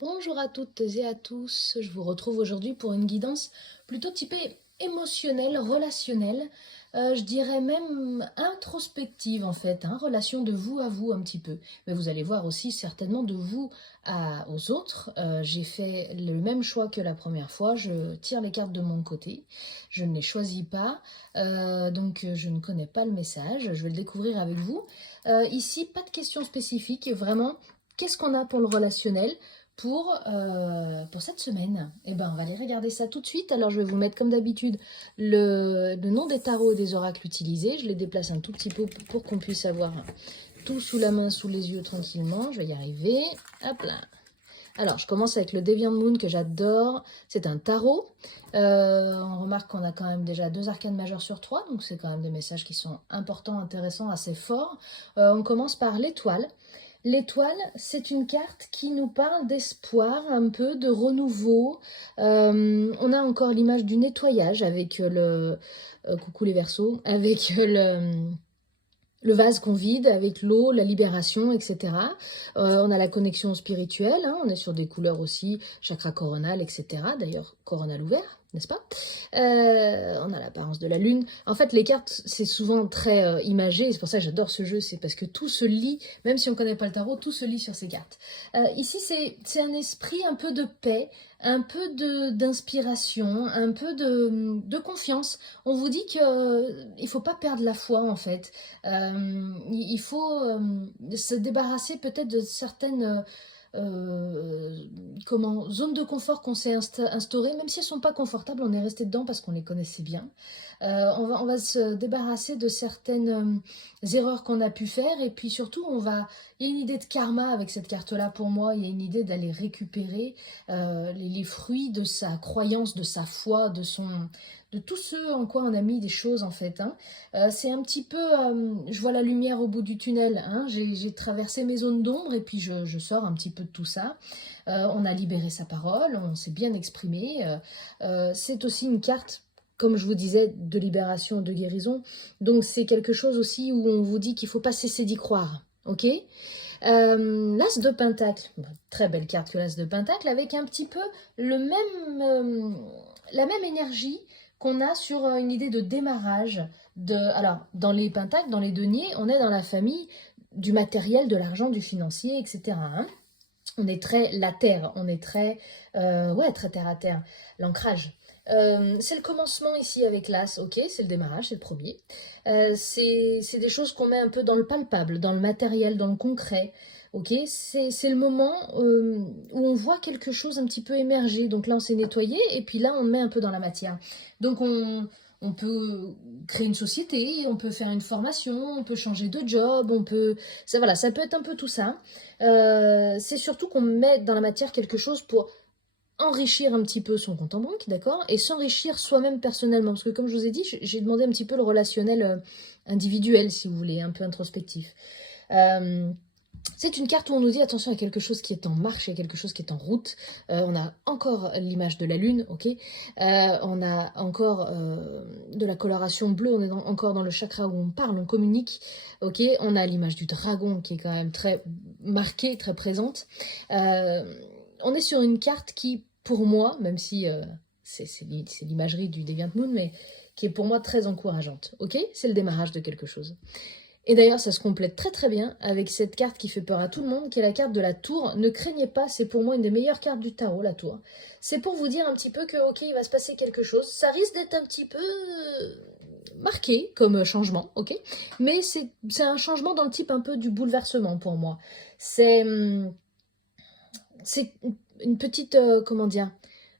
Bonjour à toutes et à tous, je vous retrouve aujourd'hui pour une guidance plutôt typée émotionnelle, relationnelle, je dirais même introspective en fait, hein, relation de vous à vous un petit peu. Mais vous allez voir aussi certainement de vous aux autres. J'ai fait le même choix que la première fois, je tire les cartes de mon côté, je ne les choisis pas, donc je ne connais pas le message, je vais le découvrir avec vous. Ici, pas de questions spécifiques, vraiment, qu'est-ce qu'on a pour le relationnel pour cette semaine? Eh ben, on va aller regarder ça tout de suite. Alors, je vais vous mettre comme d'habitude le nom des tarots et des oracles utilisés. Je les déplace un tout petit peu pour qu'on puisse avoir tout sous la main, sous les yeux tranquillement. Je vais y arriver. Hop là. Alors, je commence avec le Deviant Moon que j'adore. C'est un tarot. On remarque qu'on a quand même déjà 2 arcanes majeures sur 3, donc c'est quand même des messages qui sont importants, intéressants, assez forts. On commence par l'étoile. L'étoile, c'est une carte qui nous parle d'espoir, un peu de renouveau. On a encore l'image du nettoyage avec coucou les Verseaux, avec le vase qu'on vide, avec l'eau, la libération, etc. On a la connexion spirituelle, hein, on est sur des couleurs aussi, chakra coronal, etc. D'ailleurs, coronal ouvert, n'est-ce pas? On a l'apparence de la lune. En fait, les cartes, c'est souvent très imagé, c'est pour ça que j'adore ce jeu, c'est parce que tout se lit, même si on ne connaît pas le tarot, tout se lit sur ces cartes. Ici, c'est un esprit un peu de paix, un peu d'inspiration, un peu de confiance. On vous dit qu'il ne faut pas perdre la foi, en fait. Il faut se débarrasser peut-être de certaines zones de confort qu'on s'est instaurées, même si elles ne sont pas confortables, on est resté dedans parce qu'on les connaissait bien. On va se débarrasser de certaines erreurs qu'on a pu faire, et puis surtout, il y a une idée de karma avec cette carte-là pour moi, il y a une idée d'aller récupérer les fruits de sa croyance, de sa foi, de tout ce en quoi on a mis des choses en fait, hein. C'est un petit peu, je vois la lumière au bout du tunnel, hein. J'ai traversé mes zones d'ombre et puis je sors un petit peu de tout ça. On a libéré sa parole, on s'est bien exprimé. C'est aussi une carte, comme je vous disais, de libération, de guérison. Donc c'est quelque chose aussi où on vous dit qu'il ne faut pas cesser d'y croire. Ok, l'As de Pentacle, très belle carte que l'As de Pentacle, avec un petit peu la même énergie qu'on a sur une idée de démarrage. Alors, dans les pentacles, dans les deniers, on est dans la famille du matériel, de l'argent, du financier, etc., hein. On est très la terre, on est très, ouais, très terre à terre, l'ancrage. C'est le commencement ici avec l'As, ok, c'est le démarrage, c'est le premier. C'est des choses qu'on met un peu dans le palpable, dans le matériel, dans le concret. Ok, c'est le moment où on voit quelque chose un petit peu émerger. Donc là, on s'est nettoyé et puis là, on met un peu dans la matière. Donc on peut créer une société, on peut faire une formation, on peut changer de job, voilà, ça peut être un peu tout ça. C'est surtout qu'on met dans la matière quelque chose pour enrichir un petit peu son compte en banque, d'accord, et s'enrichir soi-même personnellement. Parce que comme je vous ai dit, j'ai demandé un petit peu le relationnel individuel, si vous voulez, un peu introspectif. C'est une carte où on nous dit attention à quelque chose qui est en marche, il y a quelque chose qui est en route. On a encore l'image de la lune, ok. On a encore de la coloration bleue, on est encore dans le chakra où on parle, on communique, ok. On a l'image du dragon qui est quand même très marquée, très présente. On est sur une carte qui, pour moi, même si c'est l'imagerie du Deviant Moon, mais qui est pour moi très encourageante, ok. C'est le démarrage de quelque chose. Et d'ailleurs, ça se complète très très bien avec cette carte qui fait peur à tout le monde, qui est la carte de la tour. Ne craignez pas, c'est pour moi une des meilleures cartes du tarot, la tour. C'est pour vous dire un petit peu que, ok, il va se passer quelque chose. Ça risque d'être un petit peu marqué comme changement, ok. Mais c'est un changement dans le type un peu du bouleversement pour moi. C'est une petite, comment dire,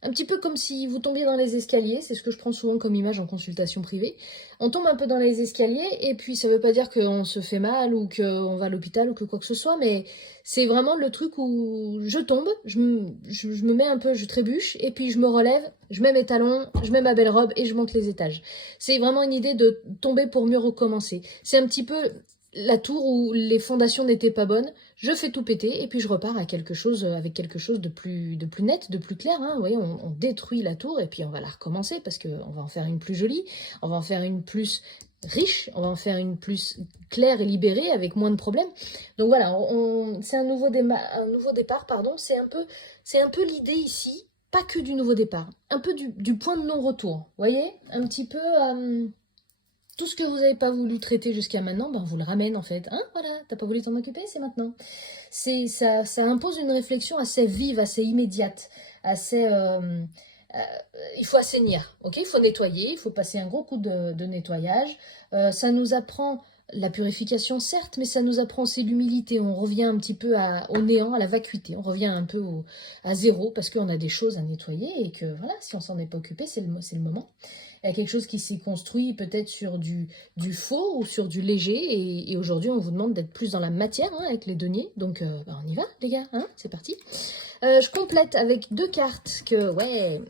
un petit peu comme si vous tombiez dans les escaliers, c'est ce que je prends souvent comme image en consultation privée. On tombe un peu dans les escaliers et puis ça veut pas dire qu'on se fait mal ou qu'on va à l'hôpital ou que quoi que ce soit, mais c'est vraiment le truc où je tombe, je me mets un peu, je trébuche et puis je me relève, je mets mes talons, je mets ma belle robe et je monte les étages. C'est vraiment une idée de tomber pour mieux recommencer. C'est un petit peu la tour où les fondations n'étaient pas bonnes, je fais tout péter et puis je repars à quelque chose, avec quelque chose de plus net, de plus clair, hein. Vous voyez, on détruit la tour et puis on va la recommencer parce qu'on va en faire une plus jolie, on va en faire une plus riche, on va en faire une plus claire et libérée avec moins de problèmes. Donc voilà, c'est un nouveau départ, pardon. C'est un peu l'idée ici, pas que du nouveau départ, un peu du point de non-retour. Vous voyez, un petit peu tout ce que vous n'avez pas voulu traiter jusqu'à maintenant, ben on vous le ramène en fait. Hein, voilà, t'as pas voulu t'en occuper, c'est maintenant. Ça impose une réflexion assez vive, assez immédiate, assez il faut assainir, ok? Il faut nettoyer, il faut passer un gros coup de nettoyage. Ça nous apprend la purification, certes, mais ça nous apprend aussi l'humilité. On revient un petit peu au néant, à la vacuité. On revient un peu à zéro parce qu'on a des choses à nettoyer et que voilà, si on s'en est pas occupé, c'est le moment. Il y a quelque chose qui s'est construit peut-être sur du faux ou sur du léger et aujourd'hui on vous demande d'être plus dans la matière hein, avec les deniers. Donc on y va les gars, hein, c'est parti. Je complète avec deux cartes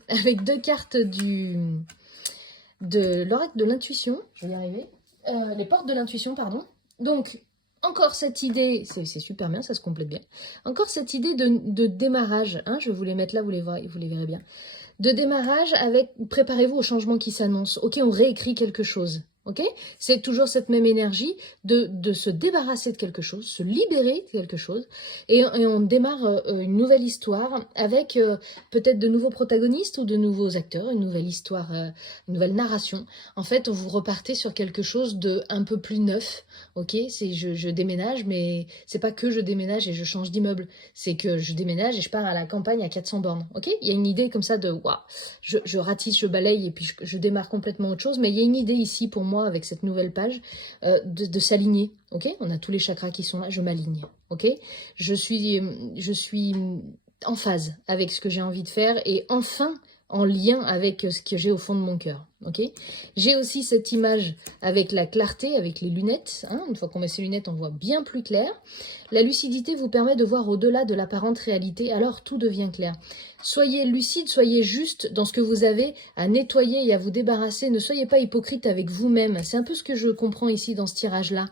avec deux cartes de l'oracle de l'intuition. Je vais y arriver. Les portes de l'intuition, pardon. Donc, encore cette idée, c'est super bien, ça se complète bien. Encore cette idée de démarrage, hein, je vais vous les mettre là, vous les verrez bien. De démarrage avec, préparez-vous au changement qui s'annonce. Ok, on réécrit quelque chose. Ok, c'est toujours cette même énergie de se débarrasser de quelque chose, se libérer de quelque chose, et on démarre une nouvelle histoire avec peut-être de nouveaux protagonistes ou de nouveaux acteurs, une nouvelle histoire, une nouvelle narration. En fait, vous repartez sur quelque chose de un peu plus neuf. Ok, c'est je déménage, mais c'est pas que je déménage et je change d'immeuble, c'est que je déménage et je pars à la campagne à 400 bornes. Ok, il y a une idée comme ça de waouh, je ratisse, je balaye et puis je démarre complètement autre chose, mais il y a une idée ici pour moi avec cette nouvelle page, de s'aligner, ok? On a tous les chakras qui sont là, je m'aligne, ok? Je suis en phase avec ce que j'ai envie de faire et enfin en lien avec ce que j'ai au fond de mon cœur, ok? J'ai aussi cette image avec la clarté, avec les lunettes, hein? Une fois qu'on met ses lunettes, on voit bien plus clair. La lucidité vous permet de voir au-delà de l'apparente réalité, alors tout devient clair. Soyez lucide, soyez juste dans ce que vous avez à nettoyer et à vous débarrasser. Ne soyez pas hypocrite avec vous-même. C'est un peu ce que je comprends ici dans ce tirage-là.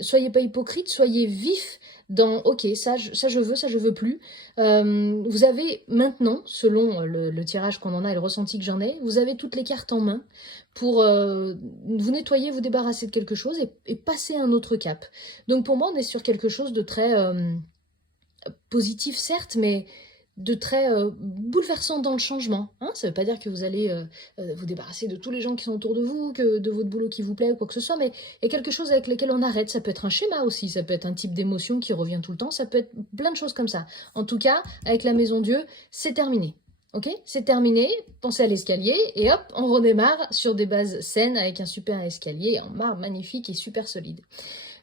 Soyez pas hypocrite, soyez vif dans « ok, ça je veux plus ». Vous avez maintenant, selon le tirage qu'on en a et le ressenti que j'en ai, vous avez toutes les cartes en main pour vous nettoyer, vous débarrasser de quelque chose et passer à un autre cap. Donc pour moi, on est sur quelque chose de très positif, certes, mais de très bouleversant dans le changement. Hein, ça ne veut pas dire que vous allez vous débarrasser de tous les gens qui sont autour de vous, que de votre boulot qui vous plaît ou quoi que ce soit, mais il y a quelque chose avec lequel on arrête. Ça peut être un schéma aussi, ça peut être un type d'émotion qui revient tout le temps, ça peut être plein de choses comme ça. En tout cas, avec la Maison Dieu, c'est terminé. Ok, c'est terminé, pensez à l'escalier et hop, on redémarre sur des bases saines avec un super escalier en marbre magnifique et super solide.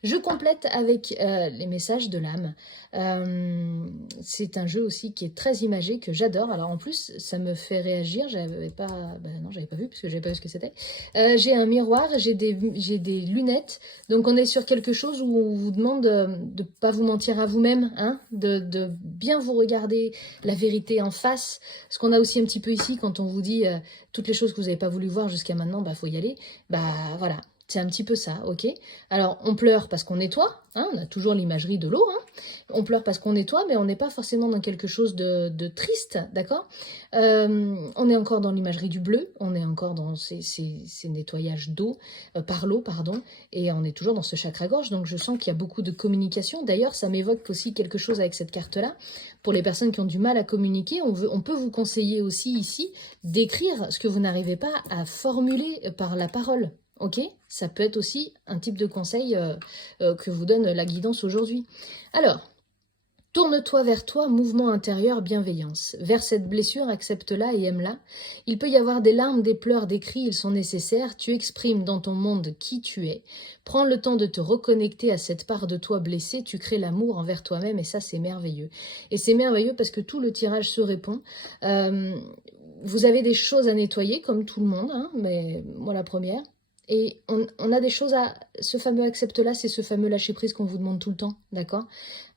Je complète avec les messages de l'âme. C'est un jeu aussi qui est très imagé, que j'adore. Alors en plus, ça me fait réagir. J'avais pas vu parce que j'avais pas vu ce que c'était. J'ai un miroir, j'ai des lunettes. Donc on est sur quelque chose où on vous demande de pas vous mentir à vous-même, hein, de bien vous regarder la vérité en face. Ce qu'on a aussi un petit peu ici quand on vous dit toutes les choses que vous n'avez pas voulu voir jusqu'à maintenant, bah faut y aller. Bah voilà. C'est un petit peu ça, ok? Alors, on pleure parce qu'on nettoie, hein, on a toujours l'imagerie de l'eau, hein. On pleure parce qu'on nettoie, mais on n'est pas forcément dans quelque chose de triste, d'accord? On est encore dans l'imagerie du bleu, on est encore dans ces nettoyages d'eau, par l'eau, pardon, et on est toujours dans ce chakra-gorge, donc je sens qu'il y a beaucoup de communication. D'ailleurs, ça m'évoque aussi quelque chose avec cette carte-là. Pour les personnes qui ont du mal à communiquer, on peut vous conseiller aussi ici d'écrire ce que vous n'arrivez pas à formuler par la parole. Ok, ça peut être aussi un type de conseil que vous donne la guidance aujourd'hui. Alors, tourne-toi vers toi, mouvement intérieur, bienveillance. Vers cette blessure, accepte-la et aime-la. Il peut y avoir des larmes, des pleurs, des cris, ils sont nécessaires. Tu exprimes dans ton monde qui tu es. Prends le temps de te reconnecter à cette part de toi blessée. Tu crées l'amour envers toi-même et ça, c'est merveilleux. Et c'est merveilleux parce que tout le tirage se répond. Vous avez des choses à nettoyer, comme tout le monde, hein, mais moi la première. Et on a des choses à... Ce fameux accepte-là, c'est ce fameux lâcher-prise qu'on vous demande tout le temps, d'accord?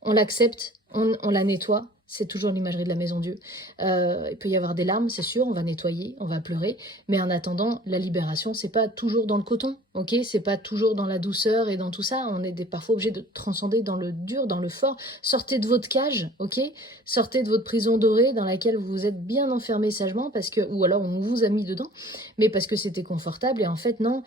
On l'accepte, on la nettoie, c'est toujours l'imagerie de la Maison Dieu. Il peut y avoir des larmes, c'est sûr, on va nettoyer, on va pleurer, mais en attendant, la libération, c'est pas toujours dans le coton, ok? C'est pas toujours dans la douceur et dans tout ça, on est parfois obligé de transcender dans le dur, dans le fort. Sortez de votre cage, ok? Sortez de votre prison dorée dans laquelle vous vous êtes bien enfermé sagement, parce que, ou alors on vous a mis dedans, mais parce que c'était confortable, et en fait, non.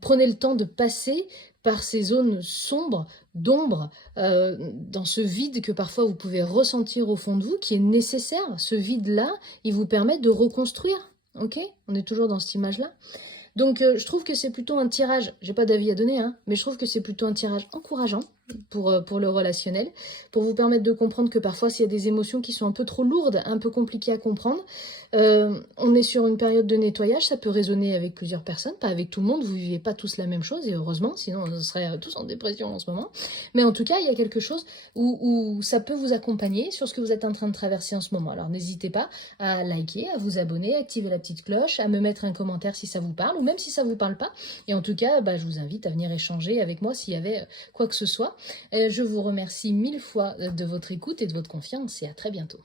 prenez le temps de passer par ces zones sombres, d'ombre, dans ce vide que parfois vous pouvez ressentir au fond de vous, qui est nécessaire. Ce vide-là, il vous permet de reconstruire. Ok? On est toujours dans cette image-là. Donc, je trouve que c'est plutôt un tirage, j'ai pas d'avis à donner, hein, mais je trouve que c'est plutôt un tirage encourageant pour le relationnel, pour vous permettre de comprendre que parfois, s'il y a des émotions qui sont un peu trop lourdes, un peu compliquées à comprendre, on est sur une période de nettoyage, ça peut résonner avec plusieurs personnes, pas avec tout le monde, vous vivez pas tous la même chose, et heureusement, sinon on serait tous en dépression en ce moment. Mais en tout cas, il y a quelque chose où ça peut vous accompagner sur ce que vous êtes en train de traverser en ce moment. Alors n'hésitez pas à liker, à vous abonner, à activer la petite cloche, à me mettre un commentaire si ça vous parle, ou même si ça vous parle pas. Et en tout cas, je vous invite à venir échanger avec moi s'il y avait quoi que ce soit. Je vous remercie 1000 fois de votre écoute et de votre confiance, et à très bientôt.